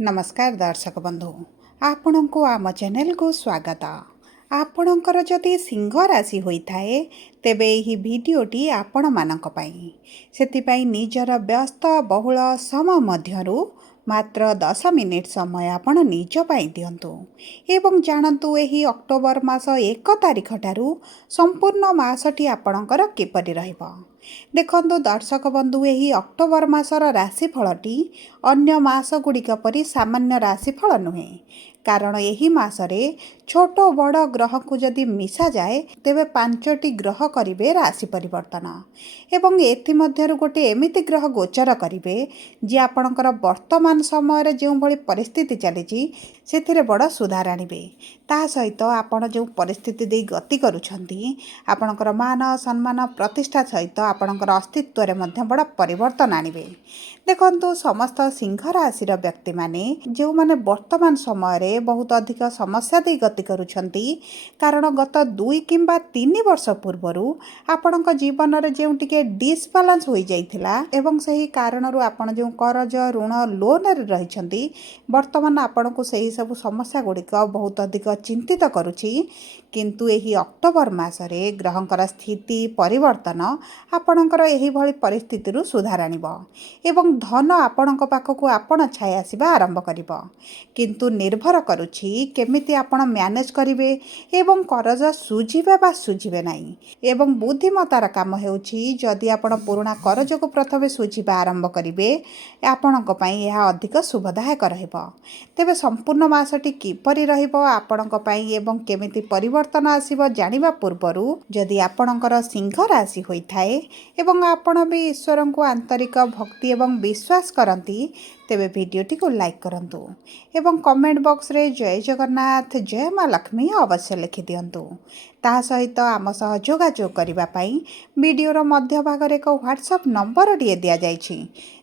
नमस्कार दर्शक बंधु आपण को आम चैनल को स्वागत। आपणकर जदि सिंह राशि होता है तेबे यही भिडटी आपण मानक पई सेतिपई निजर व्यस्त बहुल समय मध्यरु मात्र 10 मिनिट समय आपण निज पाई दियंतु एवं जानतु एही अक्टोबर मास 1 तारिख ठारू संपूर्ण मासटी आपणकर किपरि रहइबो। देखंतु दर्शक बंधु एही अक्टोबर मासर राशिफलटी अन्य मास गुड़िक परि सामान्य राशिफल नुहे, कारण एही मासरे छोट बड़ ग्रह को जदि मिसा जाए तेबे 5टी ग्रह करिवे राशि परिवर्तन एवं एथि मध्यरु गोटे एमिति ग्रह गोचर करिवे जे आपणकर वर्तमान समय रे जेउ भली परिस्थिति चलीची सेथिरे बड़ सुधार आनिबे। ता सहित आपण जो परिस्थिति दे गति करूछंती आपणकर मान सम्मान प्रतिष्ठा सहित आपणकर अस्तित्व रे मध्य बड़ परिवर्तन आनिबे। देखंतु समस्त सिंह राशि व्यक्ति माने जो माने वर्तमान समय रे बहुत अधिक समस्या दे गति करूछंती, कारण गत 2 किंबा 3 वर्ष पूर्वरु आपणक जीवन रे जेउ टिके डिसबालांस होई जाइथिला एवं सही कारणरु आपण जो करज ऋण लोन रे रहिछंती वर्तमान आपणको सही सब समस्या गुड़िक बहुत अधिक चिंतित करुछि। किंतु एही अक्टोबर मासरे ग्रहंकर स्थिति परिवर्तन आपणकर एही भली परिस्थिति रु सुधार आनिबो एवं धन आपणक पाखकु आपण छाय आसीबा आरंभ करिबो। किंतु निर्भर करुछि केमिति आपण मैनेज करिवे एवं करज सुझिबे बा सुझिबे नाही एवं बुद्धिमतार काम हेउछि जदि आपण पुराना करज को प्रथमे सुझिबा आरंभ करिवे आपणक पई यह अधिक शुभदायक रहइबो। तेबे संपूर्ण मासटी किपरि रहइबो आपणक पई एवं केमिति परिवर्तन आसीबो जानिबा पूर्वरु जदि आपणकर सिंह राशि होइथाए एवं आपण भी ईश्वर को आंतरिक भक्ति एवं विश्वास करती तेबे वीडियोटी को लाइक करंतु एवं कमेंट बॉक्स रे जय जगन्नाथ जय माँ लक्ष्मी अवश्य लिखि दियंतु। ता सहित आम सह जोगाजोग करिबा पई वीडियोर मध्य भाग रे एक व्हाट्सएप नंबर दिए दिया जाइछि,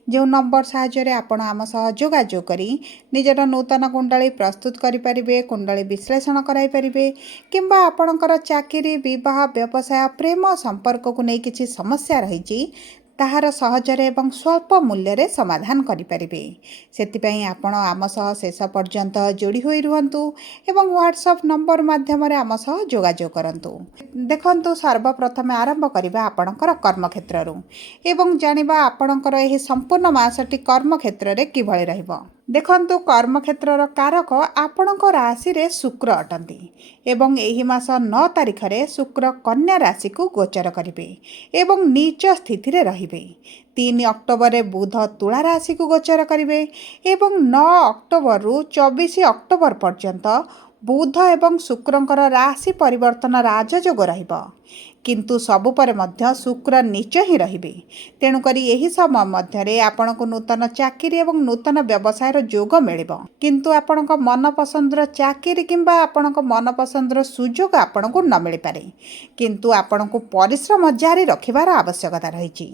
जो नंबर साहाय्य आपण आम सह जोगाजोग करी निजर नूतन कुंडली प्रस्तुत करि परिबे, कुंडली विश्लेषण कराई परिबे किंबा आपणकर चाकरी विवाह व्यवसाय प्रेम संपर्क को नै किछि समस्या रहिछि ताहार सहजरे एवं स्वल्प मूल्य रे समाधान करिपारिबे। सेतिपई आपण आम सह शेष पर्यंत जोड़ी होई रुहंतु एवं व्हाट्सएप नंबर माध्यम रे आम सह जोगाजोग करंतु। देखंतु सर्वप्रथमे आरंभ करिबा आपणकर कर्म क्षेत्र रु एवं जानिबा आपणकर एही संपूर्ण मासटी कर्म क्षेत्र रे किभଳି रहइबो। देखंतु कर्म क्षेत्रर कारक आपणक राशि रे शुक्र अटंती एवं एही मास 9 तारिख रे शुक्र कन्या राशि को गोचर करिवे एवं नीच स्थिति रे रहिबे। 3 अक्टोबर रे बुध तुला राशि को गोचर करिवे एवं 9 अक्टोबर रु 24 अक्टोबर पर्यंत बुध एवं शुक्रंकर राशि परिवर्तन राजयोग रहिबो। किंतु सबु पर मध्य शुक्र नीच ही रहिबे। तेणु करी एही समय मध्यरे आपनको नूतन चाकरी एवं नूतन व्यवसाय रो जोग मिलिबो, किंतु आपनको मन पसंदर चाकरी किंबा आपनको मन पसंदर सुजोग आपनको न मिलि पारे, किंतु आपनको परिश्रम जारी रखिबार आवश्यकता रहिछि।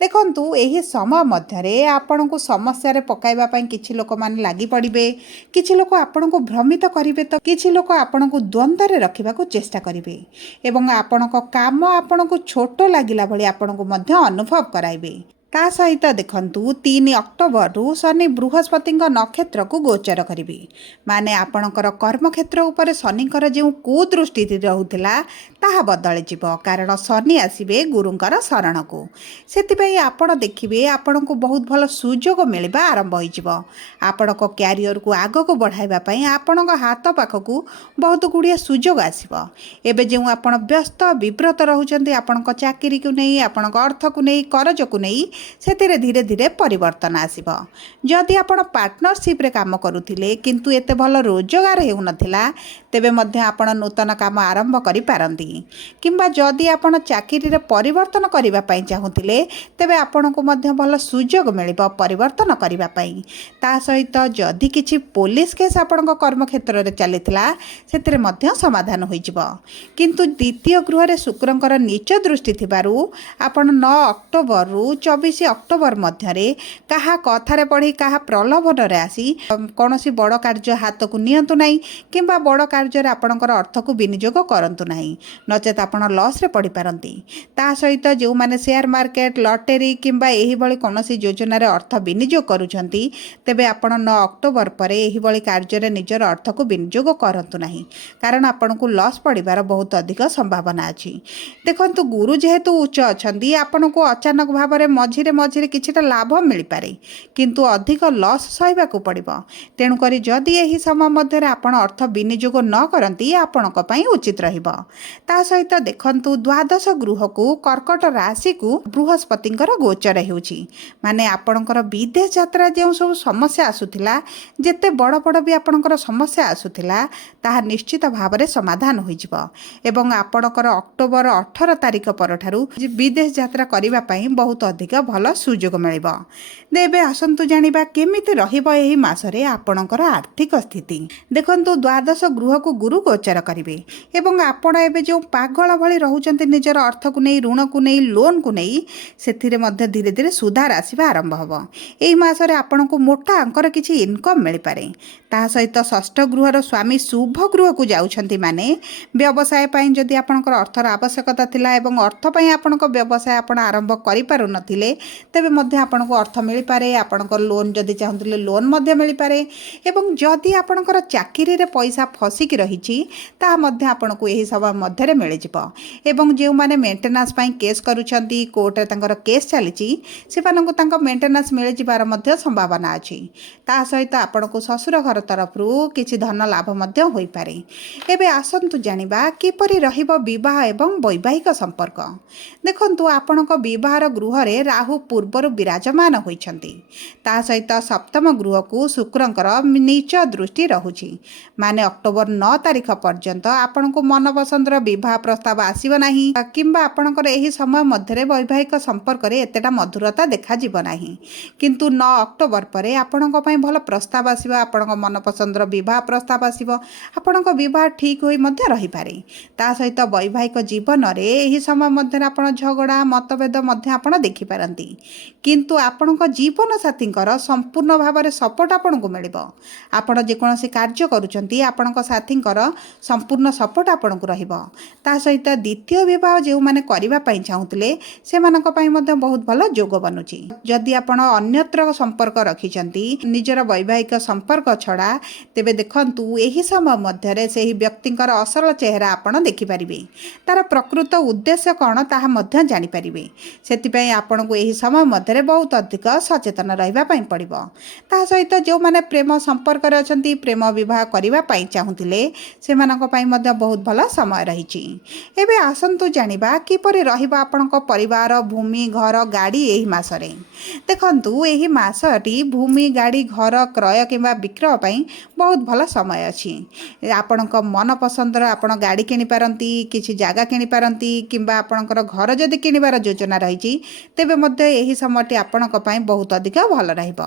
देखंतु एही समय मध्यरे आपनको समस्या रे पकाइबा पई किछि लोक मान लागि पड़िबे, किछि लोक आपनको भ्रमित करिवे तो किछि लोक आपनको द्वंद्व रे रखिबाको चेष्टा करिवे एवं आपनको काम आपण को छोट लगिला भली आपण को मध्य अनुभव कराइबे। ता सहित देखंतु 3 अक्टोबर रु शनि बृहस्पति नक्षत्र को गोचर करिवे, माने आपणकर कर्म क्षेत्र उपर शनिकर जो कुदृष्टि रहुथिला ताहा बदली जिवो, कारण शनि आसीबे गुरुंकर शरण को। सेतिपई आपण देखिबे आपण को बहुत भल सुजोग मिलबा आरंभ होई जिवो। आपणक कैरियर को आगो को बढ़ाइबा पई आपणक हाथ पाखकू बहुत गुड़िया सुजोग आसीबो। एबे जो आपण व्यस्त विव्रत रहुचंती आपणक चाकरी को नै आपणक अर्थ को नै करज को नै सेतिरे धीरे धीरे परिवर्तन आसीबो। जदि आपण पार्टनरशिप रे काम करूथिले किंतु एते भल रोजगार हेउ नथिला तेबे मध्य आपण नूतन काम आरंभ करि पारंती, किंबा जदि आपण चाकरी रे परिवर्तन करिबा पई चाहुथिले तेबे आपण को मध्य भल सुजोग मिलिबो परिवर्तन करिबा पई। ता सहित जदि किछि पुलिस केस आपण कर्म क्षेत्र रे चलिथिला सेतिरे मध्य समाधान होई जिवो। किंतु द्वितीय गृह रे शुक्रंकर नीच दृष्टि थिबारु आपण 9 अक्टोबर रु 24 अक्टोबर मध्यरे कहा कथारे पढ़ी कहा प्रलोभन रे आसी कौनसी बड़ कार्य हाथ को नियंतु नहीं किंबा बड़ କାର୍ଯ୍ୟରେ ଆପଣଙ୍କର ଅର୍ଥକୁ ବିନିଯୋଗ କରନ୍ତୁ ନାହିଁ, ନଚେତ୍ ଆପଣ ଲସ୍ରେ ପଡ଼ିପାରନ୍ତି। ତା ସହିତ ଯେଉଁମାନେ ସେୟାର ମାର୍କେଟ, ଲଟେରୀ କିମ୍ବା ଏହିଭଳି କୌଣସି ଯୋଜନାରେ ଅର୍ଥ ବିନିଯୋଗ କରୁଛନ୍ତି, ତେବେ ଆପଣ 9 ଅକ୍ଟୋବର ପରେ ଏହିଭଳି କାର୍ଯ୍ୟରେ ନିଜର ଅର୍ଥକୁ ବିନିଯୋଗ କରନ୍ତୁ ନାହିଁ, କାରଣ ଆପଣଙ୍କୁ ଲସ୍ ପଡ଼ିବାର ବହୁତ ଅଧିକ ସମ୍ଭାବନା ଅଛି। ଦେଖନ୍ତୁ, ଗୁରୁ ଯେହେତୁ ଉଚ୍ଚ ଅଛନ୍ତି, ଆପଣଙ୍କୁ ଅଚାନକ ଭାବରେ ମଝିରେ ମଝିରେ କିଛିଟା ଲାଭ ମିଳିପାରେ, କିନ୍ତୁ ଅଧିକ ଲସ୍ ସହିବାକୁ ପଡ଼ିବ। ତେଣୁକରି ଯଦି ଏହି ସମୟ ମଧ୍ୟରେ ଆପଣ ଅର୍ଥ ବିନିଯୋଗ ନ କରନ୍ତି, ଆପଣଙ୍କ ପାଇଁ ଉଚିତ ରହିବ। ତା ସହିତ ଦେଖନ୍ତୁ, ଦ୍ୱାଦଶ ଗୃହକୁ କର୍କଟ ରାଶିକୁ ବୃହସ୍ପତିଙ୍କର ଗୋଚର ହେଉଛି, ମାନେ ଆପଣଙ୍କର ବିଦେଶ ଯାତ୍ରା ଯେଉଁ ସବୁ ସମସ୍ୟା ଆସୁଥିଲା, ଯେତେ ବଡ଼ ବଡ଼ ବି ଆପଣଙ୍କର ସମସ୍ୟା ଆସୁଥିଲା, ତାହା ନିଶ୍ଚିତ ଭାବରେ ସମାଧାନ ହୋଇଯିବ ଏବଂ ଆପଣଙ୍କର ଅକ୍ଟୋବର 18 ତାରିଖ ପରଠାରୁ ବିଦେଶ ଯାତ୍ରା କରିବା ପାଇଁ ବହୁତ ଅଧିକ ଭଲ ସୁଯୋଗ ମିଳିବ। ଏବେ ଆସନ୍ତୁ ଜାଣିବା କେମିତି ରହିବ ଏହି ମାସରେ ଆପଣଙ୍କର ଆର୍ଥିକ ସ୍ଥିତି। ଦେଖନ୍ତୁ, ଦ୍ୱାଦଶ ଗୃହକୁ ଗୁରୁ ଗୋଚର କରିବେ ଏବଂ ଆପଣ ଏବେ ଯେଉଁ ପାଗଳ ଭଳି ରହୁଛନ୍ତି ନିଜର ଅର୍ଥକୁ ନେଇ, ଋଣକୁ ନେଇ, ଲୋନ୍କୁ ନେଇ, ସେଥିରେ ମଧ୍ୟ ଧୀରେ ଧୀରେ ସୁଧାର ଆସିବା ଆରମ୍ଭ ହେବ। ଏହି ମାସରେ ଆପଣଙ୍କୁ ମୋଟା ଅଙ୍କର କିଛି ଇନକମ୍ ମିଳିପାରେ। ତା ସହିତ ଷଷ୍ଠ ଗୃହର ସ୍ୱାମୀ ଶୁଭ ଗୃହକୁ ଯାଉଛନ୍ତି, ମାନେ ବ୍ୟବସାୟ ପାଇଁ ଯଦି ଆପଣଙ୍କର ଅର୍ଥର ଆବଶ୍ୟକତା ଥିଲା ଏବଂ ଅର୍ଥ ପାଇଁ ଆପଣଙ୍କ ବ୍ୟବସାୟ ଆପଣ ଆରମ୍ଭ କରିପାରୁନଥିଲେ, ତେବେ ମଧ୍ୟ ଆପଣଙ୍କୁ ଅର୍ଥ ମିଳିପାରେ। ଆପଣଙ୍କର ଲୋନ୍ ଯଦି ଚାହୁଁଥିଲେ ଲୋନ୍ ମଧ୍ୟ ମିଳିପାରେ ଏବଂ ଯଦି ଆପଣଙ୍କର ଚାକିରିରେ ପଇସା ଫସିକି ରହିଛି, ତାହା ମଧ୍ୟ ଆପଣଙ୍କୁ ଏହି ସମୟ ମଧ୍ୟରେ ମିଳିଯିବ ଏବଂ ଯେଉଁମାନେ ମେଣ୍ଟେନାନ୍ସ ପାଇଁ କେସ୍ କରୁଛନ୍ତି, କୋର୍ଟରେ ତାଙ୍କର କେସ୍ ଚାଲିଛି, ସେମାନଙ୍କୁ ତାଙ୍କ ମେଣ୍ଟେନାନ୍ସ ମିଳିଯିବାର ମଧ୍ୟ ସମ୍ଭାବନା ଅଛି। ତା ସହିତ ଆପଣଙ୍କୁ ଶ୍ୱଶୁର ଘର ତରଫରୁ କିଛି ଧନ ଲାଭ ମଧ୍ୟ ହୋଇପାରେ। ଏବେ ଆସନ୍ତୁ ଜାଣିବା କିପରି ରହିବ ବିବାହ ଏବଂ ବୈବାହିକ ସମ୍ପର୍କ। ଦେଖନ୍ତୁ, ଆପଣଙ୍କ ବିବାହର ଗୃହରେ ରାହୁ ପୂର୍ବରୁ ବିରାଜମାନ ହୋଇଛନ୍ତି। ତା ସହିତ ସପ୍ତମ ଗୃହକୁ ଶୁକ୍ରଙ୍କର ନୀଚ ଦୃଷ୍ଟି ରହୁଛି, ମାନେ ଅକ୍ଟୋବର 9 ତାରିଖ ପର୍ଯ୍ୟନ୍ତ ଆପଣଙ୍କୁ ମନପସନ୍ଦର ବିବାହ ପ୍ରସ୍ତାବ ଆସିବ ନାହିଁ କିମ୍ବା ଆପଣଙ୍କର ଏହି ସମୟ ମଧ୍ୟରେ ବୈବାହିକ ସମ୍ପର୍କରେ ଏତେଟା ମଧୁରତା ଦେଖାଯିବ ନାହିଁ। କିନ୍ତୁ 9 ଅକ୍ଟୋବର ପରେ ଆପଣଙ୍କ ପାଇଁ ଭଲ ପ୍ରସ୍ତାବ ଆସିବ, ଆପଣଙ୍କ ମନପସନ୍ଦର ବିବାହ ପ୍ରସ୍ତାବ ଆସିବ, ଆପଣଙ୍କ ବିବାହ ଠିକ୍ ହୋଇ ମଧ୍ୟ ରହିପାରେ। ତା ସହିତ ବୈବାହିକ ଜୀବନରେ ଏହି ସମୟ ମଧ୍ୟରେ ଆପଣ ଝଗଡ଼ା, ମତଭେଦ ମଧ୍ୟ ଆପଣ ଦେଖିପାରନ୍ତି, କିନ୍ତୁ ଆପଣଙ୍କ ଜୀବନସାଥୀଙ୍କର ସମ୍ପୂର୍ଣ୍ଣ ଭାବରେ ସପୋର୍ଟ ଆପଣଙ୍କୁ ମିଳିବ। ଆପଣ ଯେକୌଣସି କାର୍ଯ୍ୟ କରୁଛନ୍ତି, ଆପଣଙ୍କ ସାଥୀଙ୍କର ସମ୍ପୂର୍ଣ୍ଣ ସପୋର୍ଟ ଆପଣଙ୍କୁ ରହିବ। ତା ସହିତ ଦ୍ୱିତୀୟ ବିବାହ ଯେଉଁମାନେ କରିବା ପାଇଁ ଚାହୁଁଥିଲେ, ସେମାନଙ୍କ ପାଇଁ ମଧ୍ୟ ବହୁତ ଭଲ ଯୋଗ ବନୁଛି। ଯଦି ଆପଣ ଅନ୍ୟତ୍ର ସମ୍ପର୍କ ରଖିଛନ୍ତି ନିଜର ବୈବାହିକ ସମ୍ପର୍କ ଛଡ଼ା, ତେବେ ଦେଖନ୍ତୁ, ଏହି ସମୟ ମଧ୍ୟରେ ସେହି ବ୍ୟକ୍ତିଙ୍କର ଅସଲ ଚେହେରା ଆପଣ ଦେଖିପାରିବେ। ତାର ପ୍ରକୃତ ଉଦ୍ଦେଶ୍ୟ କ'ଣ ତାହା ମଧ୍ୟ ଜାଣିପାରିବେ। ସେଥିପାଇଁ ଆପଣଙ୍କୁ ଏହି ସମୟ ମଧ୍ୟରେ ବହୁତ ଅଧିକ ସଚେତନ ରହିବା ପାଇଁ ପଡ଼ିବ। ତା ସହିତ ଯେଉଁମାନେ ପ୍ରେମ ସମ୍ପର୍କରେ ଅଛନ୍ତି, ପ୍ରେମ ବିବାହ କରିବା ପାଇଁ ଚାହୁଁଥିଲେ, ସେମାନଙ୍କ ପାଇଁ ମଧ୍ୟ ବହୁତ ଭଲ ସମୟ ରହିଛି। ଏବେ ଆସନ୍ତୁ ଜାଣିବା କିପରି ରହିବ ଆପଣଙ୍କ ପରିବାର, ଭୂମି, ଘର, ଗାଡ଼ି ଏହି ମାସରେ। ଦେଖନ୍ତୁ, ଏହି ମାସଟି ଭୂମି, ଗାଡ଼ି, ଘର କ୍ରୟ କିମ୍ବା ବିକ୍ରୟ ପାଇଁ ବହୁତ ଭଲ ସମୟ ଅଛି। ଆପଣଙ୍କ ମନପସନ୍ଦର ଆପଣ ଗାଡ଼ି କିଣିପାରନ୍ତି, କିଛି ଜାଗା କିଣିପାରନ୍ତି କିମ୍ବା ଆପଣଙ୍କର ଘର ଯଦି କିଣିବାର ଯୋଜନା ରହିଛି, ତେବେ ମଧ୍ୟ ଏହି ସମୟଟି ଆପଣଙ୍କ ପାଇଁ ବହୁତ ଅଧିକ ଭଲ ରହିବ।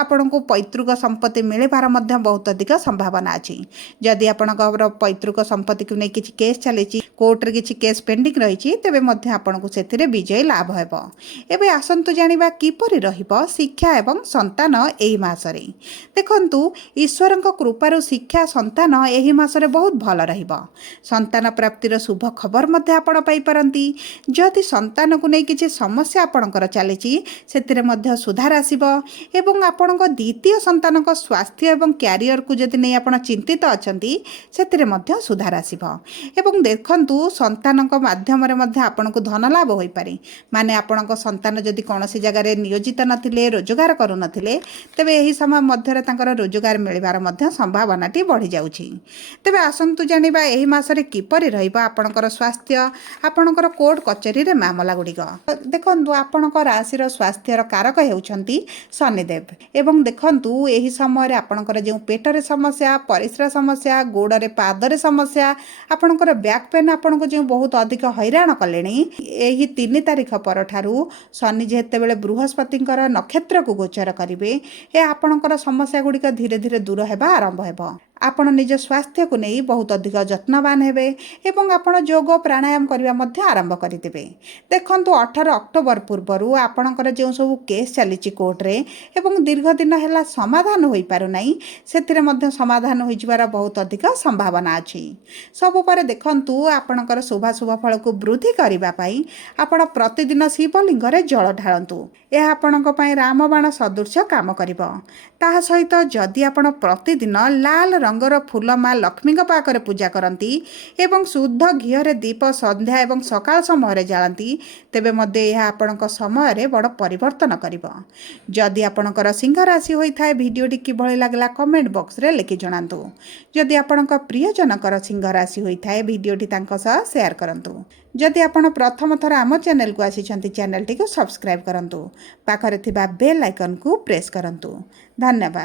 ଆପଣଙ୍କୁ ପୈତୃକ ସମ୍ପତ୍ତି ମିଳିବାର ମଧ୍ୟ ବହୁତ ଅଧିକ ସମ୍ଭାବନା ଅଛି। ଯଦି ଆପଣଙ୍କର ପୈତୃକ ସମ୍ପତ୍ତିକୁ ନେଇ କିଛି କେସ୍ ଚାଲିଛି, କୋର୍ଟରେ କିଛି କେସ୍ ପେଣ୍ଡିଂ ରହିଛି, ତେବେ ମଧ୍ୟ ଆପଣଙ୍କୁ ସେଥିରେ ବିଜୟ ଲାଭ ହେବ। ଏବେ ଆସନ୍ତୁ ଜାଣିବା କିପରି ରହିବ ଶିକ୍ଷା ଏବଂ ସନ୍ତାନ ଏହି ମାସରେ। ଦେଖନ୍ତୁ, ଈଶ୍ୱରଙ୍କ କୃପାରୁ ଶିକ୍ଷା, ସନ୍ତାନ ଏହି ମାସରେ ବହୁତ ଭଲ ରହିବ। ସନ୍ତାନ ପ୍ରାପ୍ତିର ଶୁଭ ଖବର ମଧ୍ୟ ଆପଣ ପାଇପାରନ୍ତି। ଯଦି ସନ୍ତାନକୁ ନେଇ କିଛି ସମସ୍ୟା ଆପଣଙ୍କର ଚାଲିଛି, ସେଥିରେ ମଧ୍ୟ ସୁଧାର ଆସିବ ଏବଂ ଆପଣଙ୍କ ଦ୍ୱିତୀୟ ସନ୍ତାନଙ୍କ ସ୍ୱାସ୍ଥ୍ୟ ଏବଂ କ୍ୟାରିୟରକୁ ଯଦି ନେଇ ଆପଣ ଚିନ୍ତିତ ଅଛନ୍ତି, ସେଥିରେ ମଧ୍ୟ ସୁଧାର ଆସିବ ଏବଂ ଦେଖନ୍ତୁ, ସନ୍ତାନଙ୍କ ମାଧ୍ୟମରେ ମଧ୍ୟ ଆପଣଙ୍କୁ ଧନ ଲାଭ ହୋଇପାରେ। ମାନେ ଆପଣଙ୍କ ସନ୍ତାନ ଯଦି କୌଣସି ଜାଗାରେ ନିୟୋଜିତ ନଥିଲେ, ରୋଜଗାର କରୁନଥିଲେ, ତେବେ ଏହି ସମୟ ମଧ୍ୟରେ ତାଙ୍କର ରୋଜଗାର ମିଳିବାର ମଧ୍ୟ ସମ୍ଭାବନାଟି ବଢ଼ିଯାଉଛି। ତେବେ ଆସନ୍ତୁ ଜାଣିବା ଏହି ମାସରେ କିପରି ରହିବ ଆପଣଙ୍କର ସ୍ୱାସ୍ଥ୍ୟ, ଆପଣଙ୍କର କୋର୍ଟ କଚେରୀରେ ମାମଲା ଗୁଡ଼ିକ। ଦେଖନ୍ତୁ, ଆପଣଙ୍କ ରାଶିର ସ୍ୱାସ୍ଥ୍ୟର କାରକ ହେଉଛନ୍ତି ଶନିଦେବ ଏବଂ ଦେଖନ୍ତୁ, ଏହି ସମୟରେ ଆପଣଙ୍କର ଯେଉଁ ପେଟରେ ସମସ୍ୟା, ପରିସ୍ରା ସମସ୍ୟା, ଗୋଡ଼ରେ ପାଦରେ ସମସ୍ୟା, ଆପଣଙ୍କର ବ୍ୟାକ୍ ପେନ୍ ଆପଣଙ୍କୁ ଯେଉଁ ବହୁତ ଅଧିକ ହଇରାଣ କଲେଣି, ଏହି 3 ତାରିଖ ପରଠାରୁ ଶନି ଯେତେବେଳେ ବୃହସ୍ପତିଙ୍କର ନକ୍ଷତ୍ରକୁ ଗୋଚର କରିବେ, ଆପଣଙ୍କର ସମସ୍ୟା ଗୁଡ଼ିକ ଧୀରେ ଧୀରେ ଦୂର ହେବା ଆରମ୍ଭ ହେବ। ଆପଣ ନିଜ ସ୍ୱାସ୍ଥ୍ୟକୁ ନେଇ ବହୁତ ଅଧିକ ଯତ୍ନବାନ ହେବେ ଏବଂ ଆପଣ ଯୋଗ ପ୍ରାଣାୟାମ କରିବା ମଧ୍ୟ ଆରମ୍ଭ କରିଦେବେ। ଦେଖନ୍ତୁ 18 ଅକ୍ଟୋବର ପୂର୍ବରୁ ଆପଣଙ୍କର ଯେଉଁ ସବୁ କେସ୍ ଚାଲିଛି କୋର୍ଟରେ ଏବଂ ଦୀର୍ଘ ଦିନ ହେଲା ସମାଧାନ ହୋଇପାରୁନାହିଁ, ସେଥିରେ ମଧ୍ୟ ସମାଧାନ ହୋଇଯିବାର ବହୁତ ଅଧିକ ସମ୍ଭାବନା ଅଛି। ସବୁ ପରେ ଦେଖନ୍ତୁ ଆପଣଙ୍କର ଶୁଭାଶୁଭ ଫଳକୁ ବୃଦ୍ଧି କରିବା ପାଇଁ ଆପଣ ପ୍ରତିଦିନ ଶିବଲିଙ୍ଗରେ ଜଳ ଢାଳନ୍ତୁ। ଏହା ଆପଣଙ୍କ ପାଇଁ ରାମବାଣ ସଦୃଶ କାମ କରିବ। ତାହା ସହିତ ଯଦି ଆପଣ ପ୍ରତିଦିନ ଲାଲ ରଙ୍ଗର ଫୁଲ ମା ଲକ୍ଷ୍ମୀଙ୍କ ପାଖରେ ପୂଜା କରନ୍ତି ଏବଂ ଶୁଦ୍ଧ ଘିଅରେ ଦୀପ ସନ୍ଧ୍ୟା ଏବଂ ସକାଳ ସମୟରେ ଜାଳନ୍ତି, ତେବେ ମଧ୍ୟ ଏହା ଆପଣଙ୍କ ସମୟରେ ବଡ଼ ପରିବର୍ତ୍ତନ କରିବ। ଯଦି ଆପଣଙ୍କର ସିଂହ ରାଶି ହୋଇଥାଏ, ଭିଡ଼ିଓଟି କିଭଳି ଲାଗିଲା କମେଣ୍ଟ ବକ୍ସରେ ଲେଖି ଜଣାନ୍ତୁ। ଯଦି ଆପଣଙ୍କ ପ୍ରିୟଜନଙ୍କର ସିଂହ ରାଶି ହୋଇଥାଏ, ଭିଡ଼ିଓଟି ତାଙ୍କ ସହ ସେୟାର କରନ୍ତୁ। ଯଦି ଆପଣ ପ୍ରଥମ ଥର ଆମ ଚ୍ୟାନେଲକୁ ଆସିଛନ୍ତି, ଚ୍ୟାନେଲଟିକୁ ସବସ୍କ୍ରାଇବ୍ କରନ୍ତୁ। ପାଖରେ ଥିବା ବେଲ୍ ଆଇକନ୍କୁ ପ୍ରେସ୍ କରନ୍ତୁ। ଧନ୍ୟବାଦ।